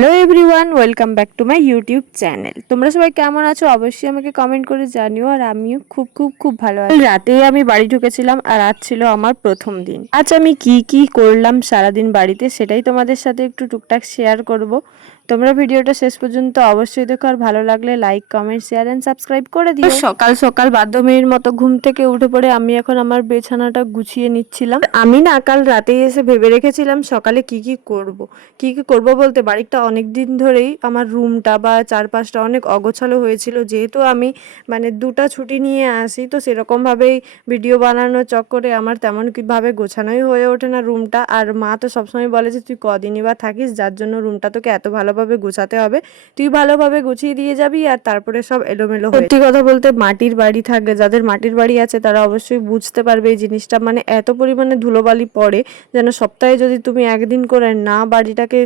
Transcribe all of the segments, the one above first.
Hello everyone, welcome back to my YouTube channel. তোমরা সবাই কেমন আছো অবশ্যই আমাকে কমেন্ট করে জানিও। আর আমিও খুব খুব খুব ভালো আছি। রাতেই আমি বাড়ি ঢুকেছিলাম আর আজ ছিল আমার প্রথম দিন। আজ আমি কি করলাম সারাদিন বাড়িতে সেটাই তোমাদের সাথে একটু টুকটাক শেয়ার করব। তোমরা ভিডিওটা শেষ পর্যন্ত অবশ্যই দেখো, আর ভালো লাগলে like, comment, share and subscribe করে দিও। সকাল সকাল বাধ্যমের মতো ঘুম থেকে উঠে পড়ে আমি এখন আমার বিছানাটা গুছিয়ে নিচ্ছিলাম। আমি না কাল রাতেই এসে ভেবে রেখেছিলাম সকালে কি করব বলতে বাড়িটা অনেক দিন ধরেই আমার রুমটা বা চারপাশটা অনেক অগোছালো হয়েছিল। যেহেতু আমি দুটা ছুটি নিয়ে আসি, তো সেরকমভাবেই ভিডিও বানানোর চক্করে আমার তেমন কিভাবে গোছানোই হয়ে ওঠে না রুমটা। আর মা তো সবসময় বলে যে তুই কদিনই বা থাকিস, যার জন্য রুমটা তোকে এত ভালোভাবে গোছাতে হবে, তুই ভালোভাবে গুছিয়ে দিয়ে যাবি আর তারপরে সব এলোমেলো হয়ে। সত্যি কথা বলতে মাটির বাড়ি থাকে, যাদের মাটির বাড়ি আছে তারা অবশ্যই বুঝতে পারবে এই জিনিসটা। এত পরিমাণে ধুলোবালি পড়ে যেন সপ্তাহে যদি তুমি একদিন করে না বাড়িটাকে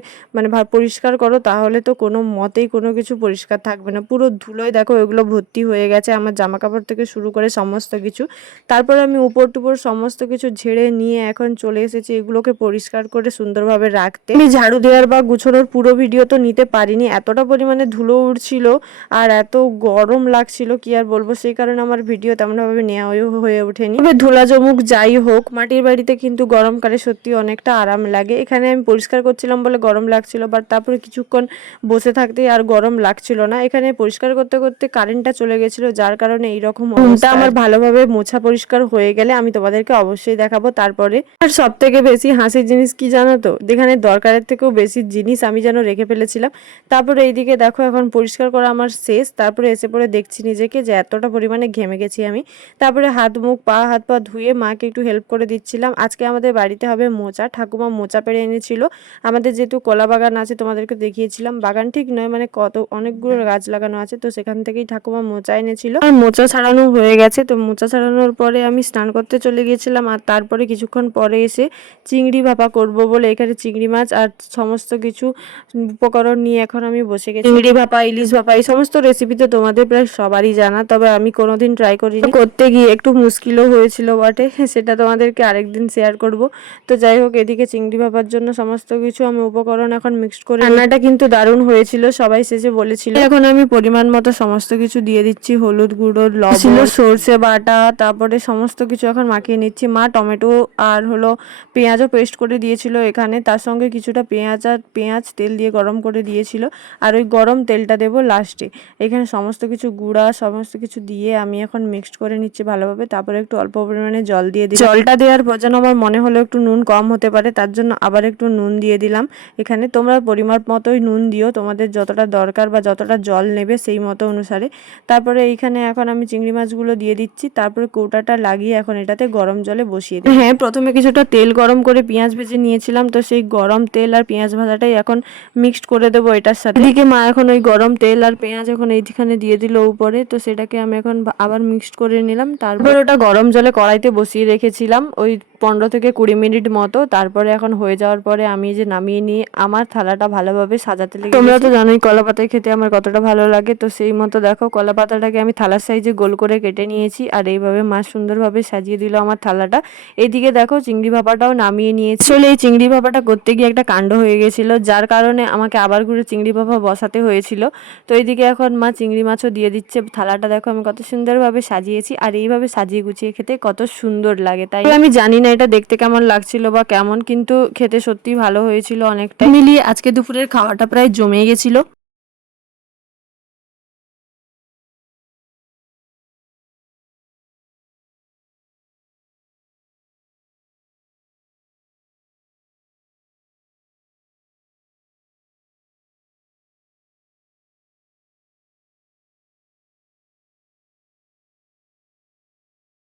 পরিষ্কার করো তাহলে তো কোনো মতেই কোনো কিছু পরিষ্কার থাকবে না। পুরো ধুলোয় দেখো এগুলো ভর্তি হয়ে গেছে, আমার জামা কাপড় থেকে শুরু করে সমস্ত কিছু। তারপর আমি উপর টুপর সমস্ত কিছু ঝেড়ে নিয়ে এখন চলে এসেছি এগুলোকে পরিষ্কার করে সুন্দরভাবে রাখতে। আমি ঝাড়ু দেওয়ার বা গুছোনোর পুরো ভিডিও তো নিতে পারিনি, এতটা পরিমাণে ধুলো উড়ছিল আর এত গরম লাগছিল কি আর বলবো, সেই কারণে আমার ভিডিও তেমনভাবে নেওয়া হয়ে ওঠেনি। তবে ধুলা জমুক যাই হোক, মাটির বাড়িতে কিন্তু গরমকালে সত্যি অনেকটা আরাম লাগে। এখানে আমি পরিষ্কার করছিলাম বলে গরম লাগছিল, বাট তারপরে কিছুক্ষণ বসে থাকতেই আর গরম লাগছিল না। এখানে পরিষ্কার করতে করতে কারেন্টটা চলে গেছিল, যার কারণে এইরকম রুমটা আমার ভালোভাবে মোছা পরিষ্কার হয়ে গেলে আমি তোমাদেরকে অবশ্যই দেখাবো তারপরে। আর সব থেকে বেশি হাসির জিনিস কি জানো তো, যেখানে দরকারের থেকেও বেশি জিনিস আমি যেন রেখে ফেলেছিলাম। তারপরে এইদিকে দেখো এখন পরিষ্কার করা আমার শেষ। তারপরে এসে পরে দেখছি নিজেকে যে এতটা পরিমাণে ঘেমে গেছি আমি। তারপরে হাত পা ধুয়ে মাকে একটু হেল্প করে দিচ্ছিলাম। আজকে আমাদের বাড়িতে হবে মোচা, ঠাকুমা মোচা পেড়ে এনেছিল। আমাদের যেহেতু কলা বাগান আছে তোমাদেরকে দেখিয়েছিলাম, বাগান ঠিক নয় অনেকগুলো গাছ লাগানো আছে, তো সেখান থেকেই ঠাকুমা মোচা এনেছিল। আর মোচা ছাড়ানো হয়ে গেছে, তো মোচা ছাড়ানোর পরে আমি স্নান করতে চলে গিয়েছিলাম। আর তারপরে কিছুক্ষণ পরে এসে চিংড়ি ভাপা করব বলে এখানে চিংড়ি মাছ আর সমস্ত কিছু উপকরণ নিয়ে এখন আমি বসে গেছি। চিংড়ি ভাপা, ইলিশ ভাপা এই সমস্ত রেসিপি তো তোমাদের প্রায় সবারই জানা, তবে আমি কোনোদিন ট্রাই করিনি, করতে গিয়ে একটু মুশকিলও হয়েছিল বটে, সেটা তোমাদেরকে আরেকদিন শেয়ার করব। তো যাই হোক, এদিকে চিংড়ি ভাপার জন্য সমস্ত কিছু আমি উপকরণ এখন মিক্সড করে, রান্নাটা কিন্তু দারুণ হয়েছিল, সবাই শেষে বলেছিল। এখন আমি পরিমাণ মতো সমস্ত কিছু দিয়ে দিচ্ছি, হলুদ গুঁড়ো, লবণ, সর্ষে বাটা, তারপরে সমস্ত কিছু এখন মাখিয়ে নিচ্ছি। মা টমেটো আর পেঁয়াজও পেস্ট করে দিয়েছিল এখানে, তার সঙ্গে কিছুটা পেঁয়াজ তেল দিয়ে গরম করে দিয়েছিল, আর ওই গরম তেলটা দেবো লাস্টে। এখানে সমস্ত কিছু গুঁড়া সমস্ত কিছু দিয়ে আমি এখন মিক্সড করে নিচ্ছি ভালোভাবে। তারপরে একটু অল্প পরিমাণে জল দিয়ে দিই। জলটা দেওয়ার পর যেন আমার মনে হলো একটু নুন কম হতে পারে, তার জন্য আবার একটু নুন দিয়ে দিলাম। এখানে তোমরা পরিমাপ মতোই নুন দিও, তোমাদের যতটা দরকার বা যতটা জল নেবে সেই মতো অনুসারে। তারপরে এইখানে এখন আমি চিংড়ি মাছগুলো দিয়ে দিচ্ছি, তারপরে কৌটাটা লাগিয়ে এখন এটাতে গরম জলে বসিয়ে দিই। হ্যাঁ, প্রথমে কিছুটা তেল গরম করে পেঁয়াজ ভেজে নিয়েছিলাম, তো সেই গরম তেল আর পেঁয়াজ ভাজাটাই এখন মিক্সড করে দেবো এটার সাথে। এদিকে মা এখন ওই গরম তেল আর পেঁয়াজ এখন এইখানে দিয়ে দিল উপরে, তো সেটাকে আমি এখন আবার মিক্সড করে নিলাম। তারপর ওটা গরম জলে কড়াইতে বসিয়ে রেখেছিলাম ওই 15 থেকে 20 মিনিট মতো। তারপরে এখন হয়ে যাওয়ার পরে আমি যে নামিয়ে নিয়ে আমার থালাটা ভালোভাবে সাজাতে লেগে, তোমরা তো জানোই কলা পাতায় খেতে আমার কতটা ভালো লাগে, তো সেই মতো দেখো কলা পাতাটাকে আমি থালার সাইজে গোল করে কেটে নিয়েছি, আর এইভাবে মা সুন্দরভাবে সাজিয়ে দিল আমার থালাটা। এইদিকে দেখো চিংড়ি ভাপাটাও নামিয়ে নিয়েছি। আসলে এই চিংড়ি ভাপাটা করতে গিয়ে একটা কাণ্ড হয়ে গেছিল, যার কারণে আমাকে আবার ঘুরে চিংড়ি ভাপা বসাতে হয়েছিল। তো এইদিকে এখন মা চিংড়ি মাছও দিয়ে দিচ্ছে। থালাটা দেখো আমি কত সুন্দরভাবে সাজিয়েছি, আর এইভাবে সাজিয়ে গুছিয়ে খেতে কত সুন্দর লাগে। তাই আমি জানি না এটা দেখতে কেমন লাগছিল বা কেমন, কিন্তু খেতে সত্যি ভালো হয়েছিল অনেকটা। মিলিয়ে আজকে দুপুরের খাওয়াটা প্রায় জমে গেছিল।